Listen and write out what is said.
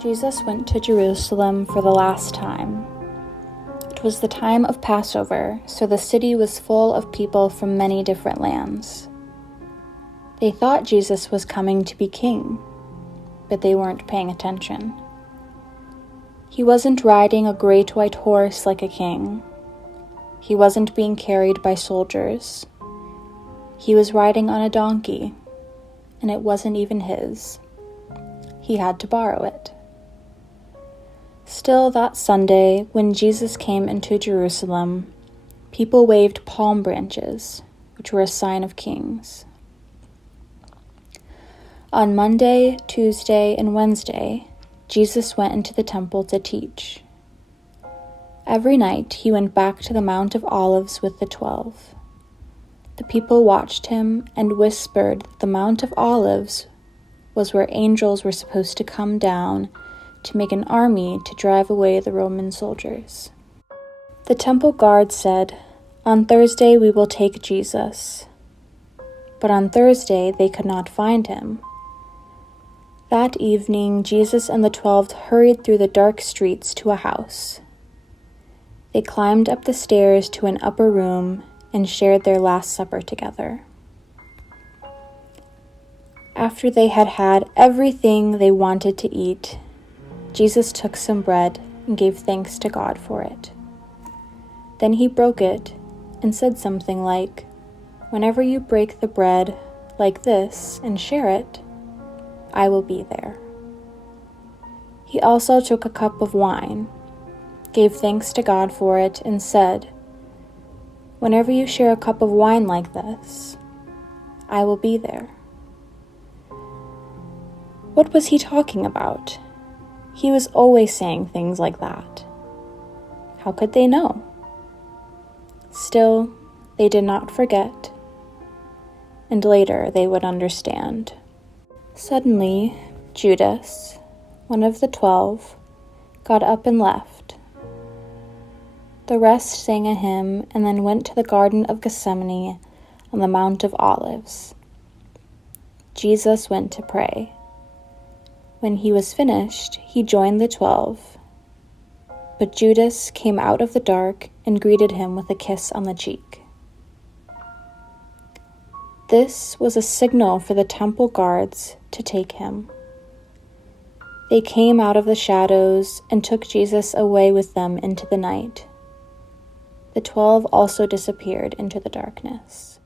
Jesus went to Jerusalem for the last time. It was the time of Passover, so the city was full of people from many different lands. They thought Jesus was coming to be king, but they weren't paying attention. He wasn't riding a great white horse like a king. He wasn't being carried by soldiers. He was riding on a donkey, and it wasn't even his. He had to borrow it. Still, that Sunday, when Jesus came into Jerusalem, people waved palm branches, which were a sign of kings. On Monday, Tuesday, and Wednesday, Jesus went into the temple to teach. Every night, he went back to the Mount of Olives with the 12. The people watched him and whispered that the Mount of Olives was where angels were supposed to come down to make an army to drive away the Roman soldiers. The temple guard said, "On Thursday we will take Jesus." But on Thursday they could not find him. That evening, Jesus and the 12 hurried through the dark streets to a house. They climbed up the stairs to an upper room and shared their Last Supper together. After they had had everything they wanted to eat, Jesus took some bread and gave thanks to God for it. Then he broke it and said something like, "Whenever you break the bread like this and share it, I will be there." He also took a cup of wine, gave thanks to God for it, and said, "Whenever you share a cup of wine like this, I will be there." What was he talking about? He was always saying things like that. How could they know? Still, they did not forget, and later they would understand. Suddenly, Judas, one of the 12, got up and left. The rest sang a hymn and then went to the Garden of Gethsemane on the Mount of Olives. Jesus went to pray. When he was finished, he joined the 12. But Judas came out of the dark and greeted him with a kiss on the cheek. This was a signal for the temple guards to take him. They came out of the shadows and took Jesus away with them into the night. The 12 also disappeared into the darkness.